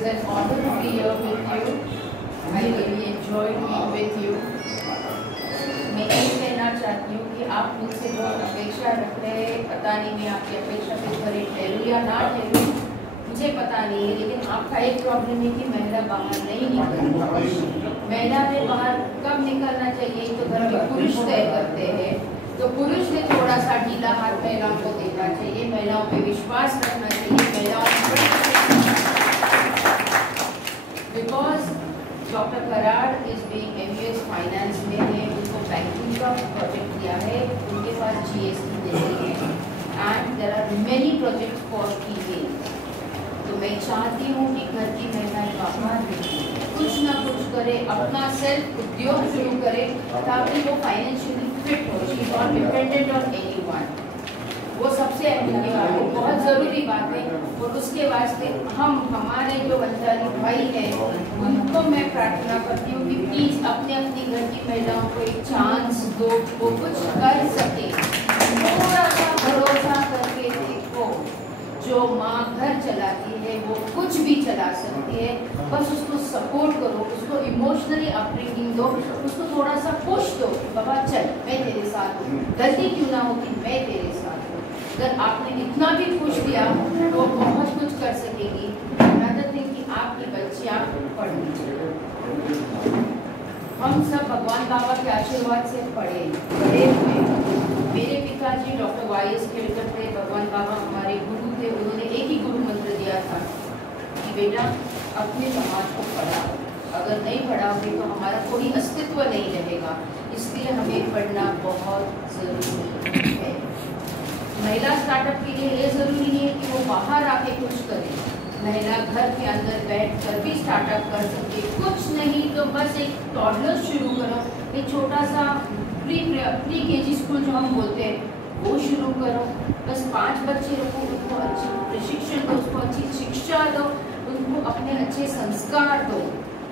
is an honor to be here with you. I really enjoyed being with you. मैं ये कहना चाहती हूँ कि आप मुझसे बहुत अपेक्षा रख रहे हैं, पता नहीं मैं आपकी अपेक्षा पे खरी ठहरूँ या ना ठहरूँ, मुझे पता नहीं है, लेकिन आपका एक प्रॉब्लम है कि महिला बाहर नहीं निकलती। महिला ने बाहर कब निकलना चाहिए तो घर में पुरुष तय करते हैं, तो पुरुष ने थोड़ा सा ढीला हाथ महिलाओं को देना चाहिए, महिलाओं पे विश्वास रखना चाहिए, महिलाओं because doctor Karad is being MBA finance में है, उनको बैंकिंग का प्रोजेक्ट दिया है, उनके पास GST नहीं है and there are many projects for female. तो मैं चाहती हूँ कि घर की महिलाएं बाहर कुछ ना कुछ करे, अपना सेल्फ उद्योग शुरू करे ताकि वो फाइनेंशियली फिट हो, she is not dependent on anyone. वो सबसे अहम बात है, बहुत ज़रूरी बात है। और उसके वास्ते हमारे जो बंजारी भाई हैं उनको मैं प्रार्थना करती हूँ कि प्लीज़ अपने अपनी घर की महिलाओं को एक चांस दो, वो कुछ कर सके। थोड़ा सा भरोसा करके देखो, जो माँ घर चलाती है वो कुछ भी चला सकती है, बस उसको सपोर्ट करो, उसको इमोशनली अपब्रिंगिंग दो, उसको थोड़ा सा पुश दो, बाबा चल मैं तेरे साथ हूँ, गलती क्यों ना होती मैं तेरे साथ हूँ। अगर आपने इतना भी पुश दिया तो बहुत कुछ कर सकेगी। अनदर थिंग कि आपकी बच्चियाँ पढ़नी चाहिए। हम सब भगवान बाबा के आशीर्वाद से पढ़े हुए। मेरे पिताजी डॉक्टर YS खेड़कर थे, भगवान बाबा हमारे गुरु थे, उन्होंने एक ही गुरु मंत्र दिया था कि बेटा अपने समाज को पढ़ाओ, अगर नहीं पढ़ाओगे तो हमारा कोई अस्तित्व नहीं रहेगा, इसलिए हमें पढ़ना बहुत ज़रूरी है। महिला स्टार्टअप के लिए ये ज़रूरी नहीं है कि वो बाहर आके कुछ करे, महिला घर के अंदर बैठ कर भी स्टार्टअप कर सकती है। कुछ नहीं तो बस एक टॉडलर शुरू करो, एक छोटा सा प्री KG स्कूल जो हम बोलते हैं वो शुरू करो, बस 5 बच्चे रखो, उनको अच्छी प्रशिक्षण दो, उसको अच्छी शिक्षा दो, उनको अपने अच्छे संस्कार दो,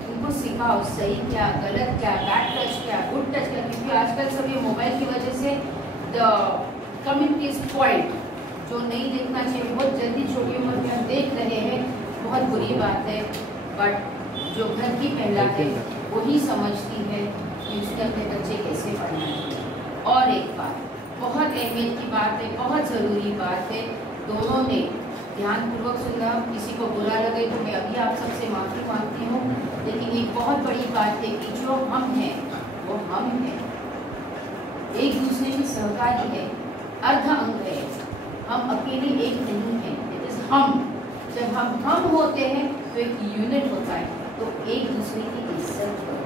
उनको सिखाओ सही क्या गलत क्या, बैड टच क्या गुड टच क्या, क्योंकि आजकल सब ये मोबाइल की वजह से द कम्युनिटी स्पॉइल्ड, जो नहीं देखना चाहिए बहुत जल्दी छोटी उम्र में हम देख रहे हैं, बहुत बुरी बात है। बट जो घर की महिला है वही समझती है कि उसके अपने बच्चे कैसे पढ़ना है। और एक बात बहुत अहमियत की बात है, बहुत ज़रूरी बात है, दोनों ने ध्यानपूर्वक सुना, किसी को बुरा लगे तो मैं अभी आप सबसे माफ़ी मांगती हूँ, लेकिन एक बहुत बड़ी बात है कि जो हम हैं वो हम हैं, एक दूसरे के सहकारी है, अर्ध अंग है, हम अकेले एक नहीं हैं, हम जब हम होते हैं तो एक यूनिट होता है, तो एक दूसरे की इज्जत करो,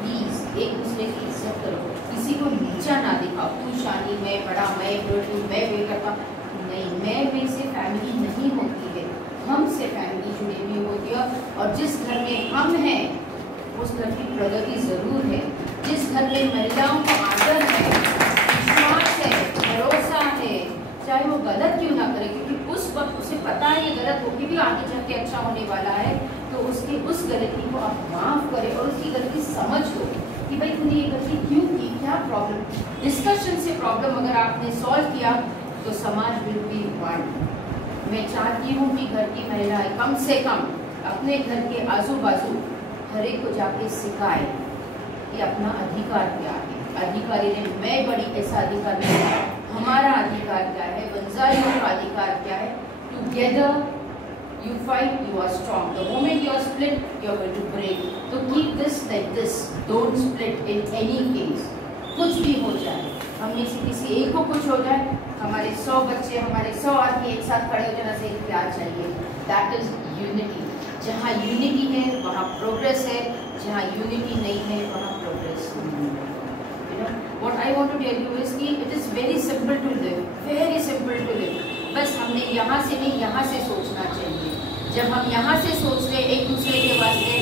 प्लीज़ एक दूसरे की इज्जत करो, किसी को नीचा ना दिखाओ, तू शानी मैं बड़ा मैं बेटी मैं बेटा नहीं, मैं में से फैमिली नहीं होती है, हम से फैमिली जुड़ी हुई होती है। और जिस घर में हम हैं उस घर की प्रगति ज़रूर है, जिस घर में महिलाओं का आदर है, विश्वास है, भरोसा है, चाहे वो गलत क्यों ना करे, क्योंकि उस वक्त उसे पता है ये गलत होगी भी आगे जाके अच्छा होने वाला है, तो उसकी उस गलती को आप माफ़ करें और उसकी गलती समझ लो कि भाई तूने ये गलती क्यों की, क्या प्रॉब्लम, डिस्कशन से प्रॉब्लम अगर आपने सॉल्व किया तो समाज विल बी वन। मैं चाहती हूँ कि घर की महिलाएं कम से कम अपने घर के आजू बाजू हर एक को जाके सिखाए कि अपना अधिकार क्या है, अधिकारी ने मैं बड़ी ऐसा अधिकार नहीं है, हमारा अधिकार क्या है, बंजारियों का अधिकार क्या है। Together you fight, you are strong. The moment you are split, you are going to break. So keep this like this. Don't split in any case. कुछ भी हो जाए, हम में से किसी एक को कुछ हो जाए, हमारे 100 बच्चे, हमारे 100 आदमी एक साथ खड़े हो जाना से क्या चाहिए? That is unity. जहाँ यूनिटी है वहाँ प्रोग्रेस है, जहाँ यूनिटी नहीं है वहाँ प्रोग्रेस नहीं है। You know what I want to tell you is कि it is very simple to live, very simple to live. बस हमने यहाँ से नहीं यहाँ से सोचना चाहिए। जब हम यहाँ से सोचते हैं एक दूसरे के वास्ते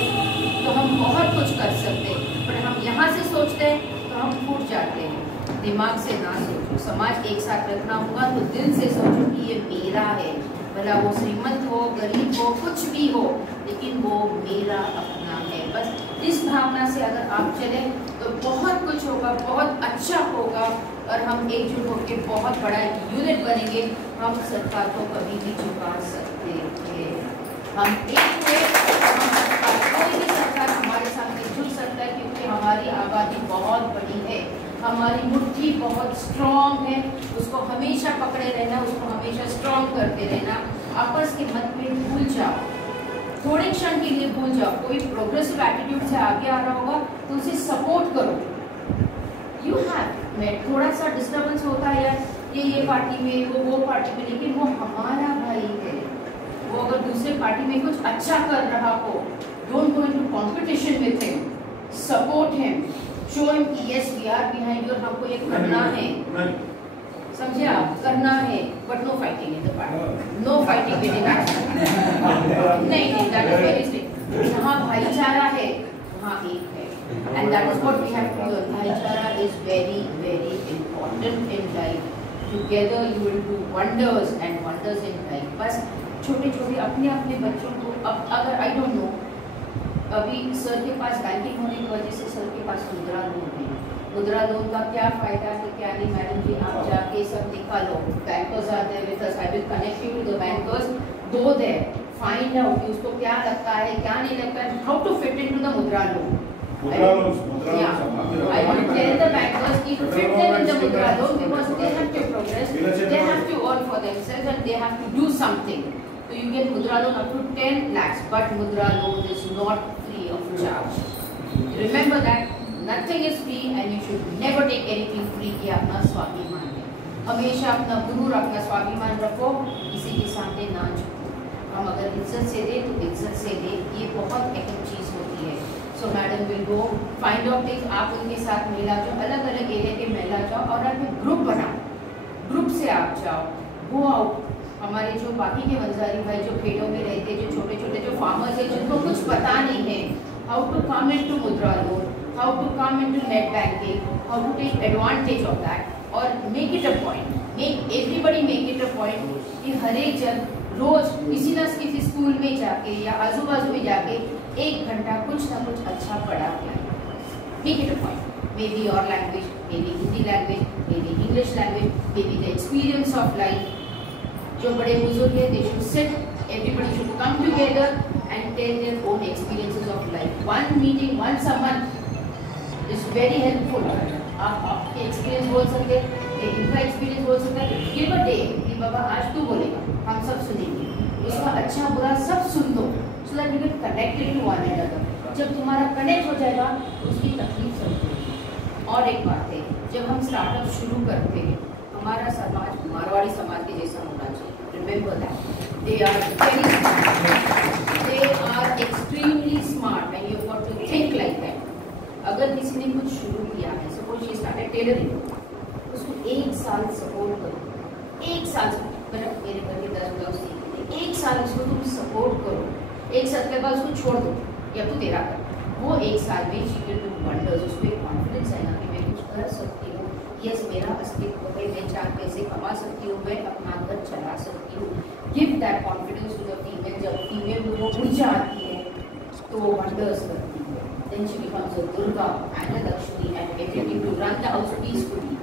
तो हम बहुत कुछ कर सकते हैं, पर हम यहाँ से सोचते हैं तो हम फूट जाते हैं। दिमाग से ना सोचो, समाज एक साथ रखना होगा तो दिल से सोचो कि ये मेरा है, भला वो श्रीमंत हो गरीब हो कुछ भी हो, लेकिन वो मेरा अपना है। बस इस भावना से अगर आप चले तो बहुत कुछ होगा, बहुत अच्छा होगा और हम एकजुट होकर बहुत बड़ा यूनिट बनेंगे। हम सरकार को कभी भी झुका सकते हैं। हम एक हुए, कोई भी सरकार हमारे सामने झुक सकता है, क्योंकि हमारी आबादी बहुत बड़ी है, हमारी मुट्ठी बहुत स्ट्रॉन्ग है, उसको हमेशा पकड़े रहना, उसको हमेशा स्ट्रॉन्ग करते रहना। आपस के मतभेद भूल जाओ, थोड़े क्षण के लिए भूल जाओ। कोई प्रोग्रेसिव एटीट्यूड से आगे आ रहा होगा तो उसे सपोर्ट करो। यू हैव में थोड़ा सा डिस्टर्बेंस होता है यार, ये पार्टी में, वो पार्टी में, लेकिन वो हमारा भाई है। वो अगर दूसरे पार्टी में कुछ अच्छा कर रहा हो, don't go into competition with him, support him, show him कि yes we are behind you, हमको ये करना है, समझे आप, करना है, but no fighting in the party, no fighting within नहीं, दैट इज वेरी स्ट्रिक्ट। जहाँ भाईचारा है वहाँ एक है, and that is what we have to do. Bhaichara is very, very important in life. Together you will do wonders and wonders in life. बस छोटे छोटे अपने अपने बच्चों को, अब अगर I don't know, अभी सर के पास बैंकिंग होने की वजह से सर के पास मुद्रा लोन है। मुद्रा लोन का क्या फायदा है, क्या नहीं, मैडम जी आप जाके सब निकालो, bankers are there with us, I will connect you to the bankers, go there, find out कि उसको क्या लगता है, क्या नहीं लगता है, how to fit into the Mudra loan. I will tell the bankers to fit them in the Mudra loan, because they have to progress, they have to earn for themselves, and they have to do something. So you get Mudra loan up to 10 lakhs, but Mudra loan is not free of charge. Remember that nothing is free, and you should never take anything free. कि अपना स्वाभिमान है, हमेशा अपना गुरूर, अपना स्वाभिमान रखो, किसी के सामने ना झुको। हम अगर इज्जत से दे तो इज्जत से दे, ये बहुत अहम चीज होती है। सो madam will go find out things, आप उनके साथ मिला जाओ, अलग अलग एरिया के मिला जाओ, और आप एक ग्रुप बनाओ, ग्रुप से आप जाओ, गो आउट। हमारे जो बाकी के वंजारी भाई जो खेतों में रहते हैं, जो छोटे छोटे जो फार्मर्स हैं, जिनको कुछ पता नहीं है how to come into Mudra loan, how to come into net banking, how to take advantage of that, और make it a point, make everybody make it a point कि हर एक जन रोज किसी न किसी स्कूल में जाके या आजू बाजू में जाके 1 घंटा कुछ ना कुछ अच्छा पढ़ा के आए। Make it a point, maybe your language, maybe Hindi language, maybe English language, maybe the experience of life. जो बड़े बुजुर्ग हैं, they should sit, everybody should come together and tell their own experiences of life. One meeting once a month is very helpful. आप आपके experience बोल सकते हैं, इनका एक्सपीरियंस बोल सकते हैं, गिव अ डे कि बाबा आज तू बोलेगा, हम सब सुनेंगे, उसका अच्छा बुरा सब सुन दो, so that you get connected to one another. जब तुम्हारा कनेक्ट हो जाएगा तो उसकी तकलीफ समझोगे। और एक बात है, जब हम स्टार्टअप शुरू करते हैं, हमारा समाज मारवाड़ी समाज के जैसा होना चाहिए। Remember that they are very smart, they are extremely smart, and you got to think like that. अगर किसी ने कुछ शुरू किया है, सपोज शी स्टार्टेड टेलरिंग, उसको 1 साल सपोर्ट करो, 1 साल मेरे घर के 10 ब्लाउज सीखते, 1 साल उसको तुम सपोर्ट करो, 1 साल के बाद उसको छोड़ दो या तू तेरा कर। वो 1 साल में शी विल डू वंडर्स। उसको एक कॉन्फिडेंस आएगा कि मैं कुछ कर सकती हूँ, यस मेरा अस्तित्व है, मैं 4 पैसे कमा सकती हूँ, मैं अपना घर चला सकती हूँ। Give that confidence to the female. जब फीमेल में वो ऊर्जा आती है तो वो वंडर्स करती है। Then she becomes a Durga and a Lakshmi and everything to run the house peacefully.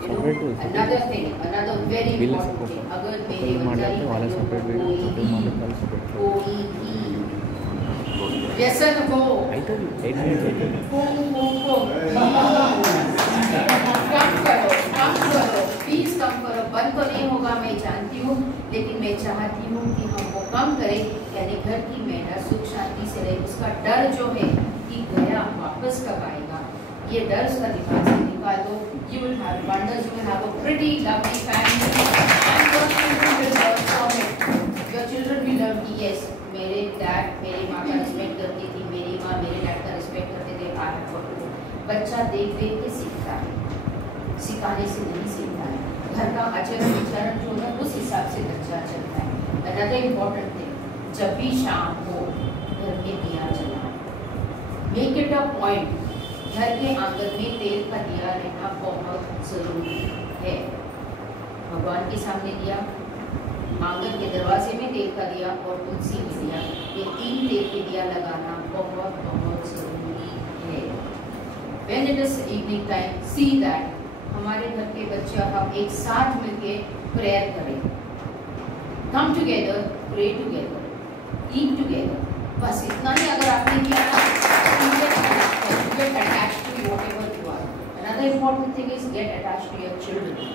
You know, another thing, another very important thing. अगर मेरे वंजारी कोई भी व्यसन हो, कम करो, प्लीज कम करो। बंद तो नहीं होगा मैं जानती हूँ, लेकिन मैं चाहती हूँ कि हम वो कम करें, यानी घर की महिला सुख शांति से रहे। उसका डर जो है कि गया वापस कब आएगा, ये डर उसका दिमाग से निकाल दो। You will have wonders, you will have a pretty lovely family, and your children will learn from it. Your children will learn कि yes, मेरे डैड मेरी माँ का रिस्पेक्ट करती थी, मेरी माँ मेरे डैड का रिस्पेक्ट करते थे। I have got to. बच्चा देख देख के सीखता है, सिखाने से नहीं सीखता है। घर का आचरण विचारण जो है उस हिसाब से बच्चा चलता है। Another important thing, जब भी शाम हो घर में दिया जलाओ। Make it a point, घर के आंगन में तेल का दिया रहना बहुत जरूरी है। भगवान के सामने दिया, आंगन के दरवाजे में तेल का दिया और तुलसी में दिया, ये 3 तेल के दिया लगाना बहुत बहुत जरूरी है। When it is evening time, see that हमारे घर के बच्चे हम एक साथ मिलके प्रेयर करें। Come together, pray together. Keep together, बस इतना ही अगर आपने किया ना, you get attached to whatever you are. Another important thing is get attached to your children.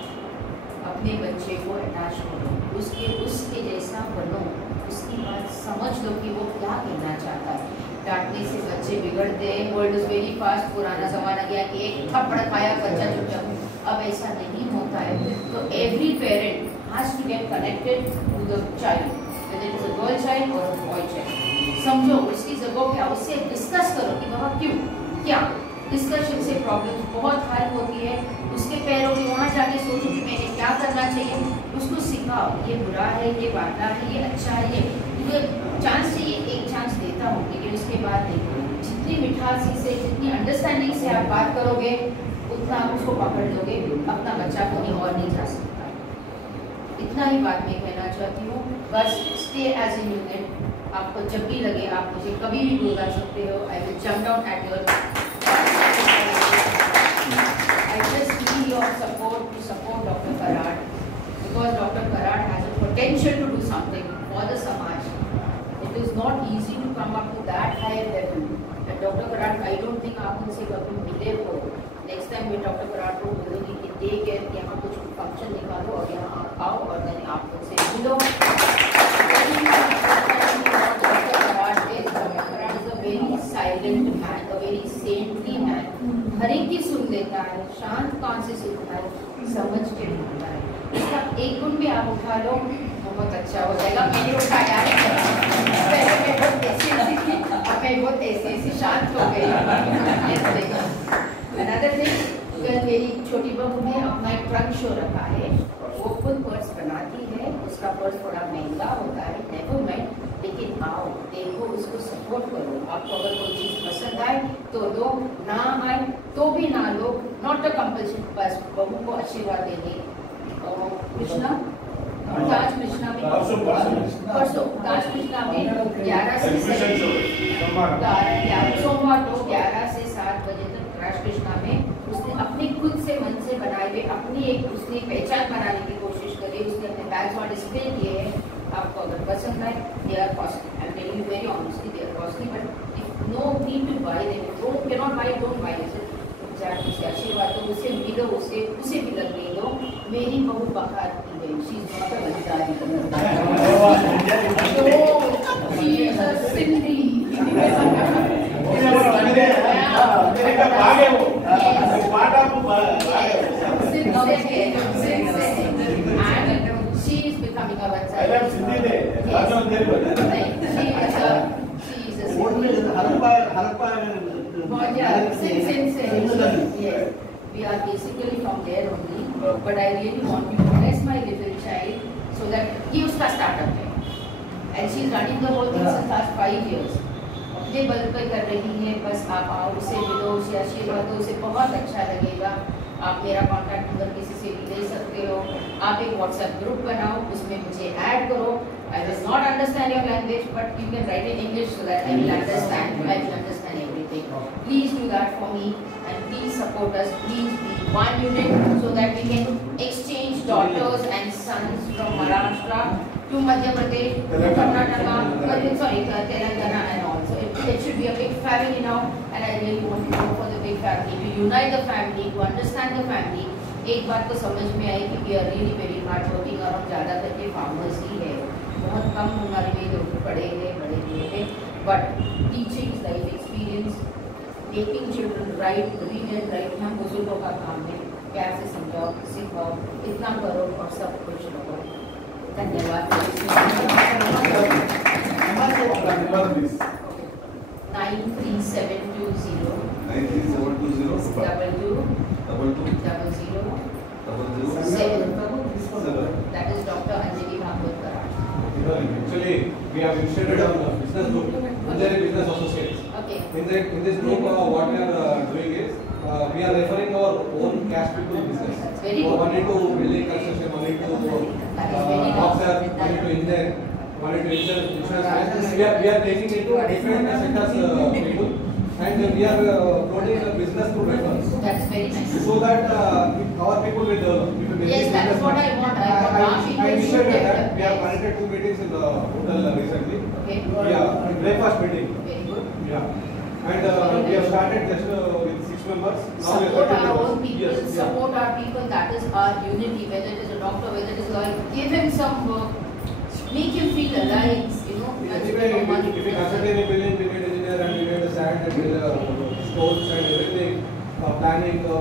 अपने बच्चे को अटैच करो, उसके जैसा बनो, उसकी बात समझ लो कि वो क्या कहना चाहता है। डांटने से बच्चे बिगड़ते हैं, वर्ल्ड इज वेरी फास्ट, पुराना जमाना गया कि एक थप्पड़ खाया बच्चा चुप जाओ, अब ऐसा नहीं होता है। तो every parent has to get connected to the child, whether it is a girl child or a boy child. समझो उसकी जगह क्या, उससे डिस्कस करो कि बाबा क्यों क्या, डिस्कशन से प्रॉब्लम बहुत हल होती है। उसके पैरों में वहाँ जाके सोचो कि मैंने क्या करना चाहिए, उसको सिखाओ ये बुरा है, ये वादा है, ये अच्छा है, ये चांस चाहिए, एक चांस देता हूँ, लेकिन उसके बाद नहीं। जितनी मिठासी से, जितनी अंडरस्टैंडिंग से आप बात करोगे, उतना आप उसको पकड़ लोगे, अपना बच्चा कहीं और नहीं जा सकता। इतना ही बात मैं कहना चाहती हूँ, बस स्टे एज ए यूनिट। आपको जब भी लगे आप मुझे कभी भी बुला सकते हो। I will jump down at your, I just need your support to support Dr. Karad, because Dr. Karad has a potential to do something for the Samaj. It is not easy to come up to that higher level. And Dr. Karad, I don't think आप उनसे कभी मिले हो। Next time मैं Dr. Karad को बोलूँगी कि take it, यहाँ कुछ फंक्शन निकालो और यहाँ आप आओ और then आप उनसे मिलो। Very silent man, a very saintly man. हर एक की सुन लेता है, शांत कान से सुनता है, समझ के बोलता है। इसका एक गुण भी आप उठा लो, बहुत अच्छा हो जाएगा। मैंने उठाया है, पहले मैं बहुत ऐसी थी, अब मैं बहुत ऐसी शांत हो गई। Another thing, मेरी छोटी बहू ने अपना एक ट्रक शो रखा है, वो खुद पर्स बनाती है, उसका पर्स थोड़ा महंगा होता है, नेवर माइंड, लेकिन आओ देखो, उसको सपोर्ट करो। आपको अगर कोई चीज़ पसंद आए तो लो, ना आए तो भी ना लो, नॉट अ कंपल्शन, बस बहू को आशीर्वाद देने। कृष्णा, ताज कृष्णा में परसों, ताज कृष्णा में 11 से सोमवार को 11 से 7 बजे तक ताज कृष्णा में उसने अपने खुद से मन से बनाए हुए अपनी एक उसने पहचान बनाने की कोशिश करी। उसने अपने बैग्स वहाँ डिस्प्ले किए हैं, आपको अगर पसंद आए, they are costly, I am telling you very honestly, they are costly, but if no need to buy them, cannot buy, don't buy it. जाके से आशीर्वाद दो, उसे मिलो, उसे भी लगने दो। मेरी बहू बहार की गई, शी इज नॉट अ बलिदानी, she is a Sindhi. becoming a one side. We are basically from there only, but I really want to bless my little child so that he उसका startup है, and she is running the whole thing since last 5 years. अपने बल पर कर रही है, बस आप आओ, उसे मिलो, उसे आशीर्वाद दो, उसे बहुत अच्छा लगेगा। आप मेरा कॉन्टैक्ट नंबर किसी से भी ले सकते हो। आप एक व्हाट्सएप ग्रुप बनाओ, उसमें मुझे ऐड करो। I does not understand your language, but you can write in English so that I will understand. I will understand everything. Please do that for me, and please support us. Please be one unit so that we can exchange daughters and sons from Maharashtra to Madhya Pradesh, to Karnataka, Telangana, and all. So it should be a big family now, and I really want to go for the big family, to unite the family, to understand the family. एक बात तो समझ में आई कि we are really very hard working और हम ज़्यादा करके farmers ही है, बहुत कम हमारे में लोग पढ़े हैं, बड़े हुए हैं, but teaching is life experience, making children write, read and write, हम बुजुर्गों का काम है, प्यार से समझाओ, सिखाओ, इतना करो और सब कुछ रहो। धन्यवाद। 93720 That is Dr. Anjali Bhagwat Karad. Actually, we have initiated a business group, Anjali Business Associates. Okay. In this group, what we are doing is we are referring our own cash people business. Very good. One into building construction, one into boxer, one into insurance. We are taking it to different sectors people. and we are promoting a business to reference. That's very nice. So that our people will develop. Yes, that's what I want. I want our people I to initiated that. develop. We have Yes. conducted 2 meetings in the hotel recently. Okay. Yeah, breakfast meeting. Very good. Yeah. And we have started just with 6 members. Now we are Support 30 our own members. people, Yes, support our people, that is our unity, whether it is a doctor, whether it is a lawyer, give him some work, make him feel alive, you know. That's Anyway, where money if we consider any building, we need engineer and we need the sand and stones and everything, planning. So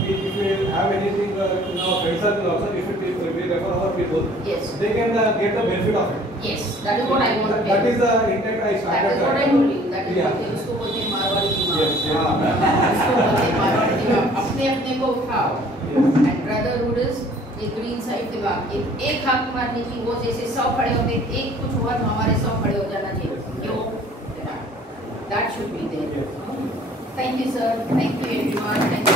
if we have anything in our friend circle also, if we refer our people, Yes, they can get the benefit of it. yes, that is what I want to tell. That is the intent I started. That is what I told you, that is Yeah. what उसको बोलते हैं मारवाड़ी दिमाग। Yes, yeah. उसको बोलते हैं मारवाड़ी दिमाग, अपने अपने को उठाओ। And brotherhood is the green side दिमाग। एक हाथ मारने की वो जैसे 100 खड़े होते, एक कुछ हुआ तो हमारे 100 खड़े हो जाना चाहिए। यो, that should be there. Thank you, sir. Thank you, everyone. Thank you.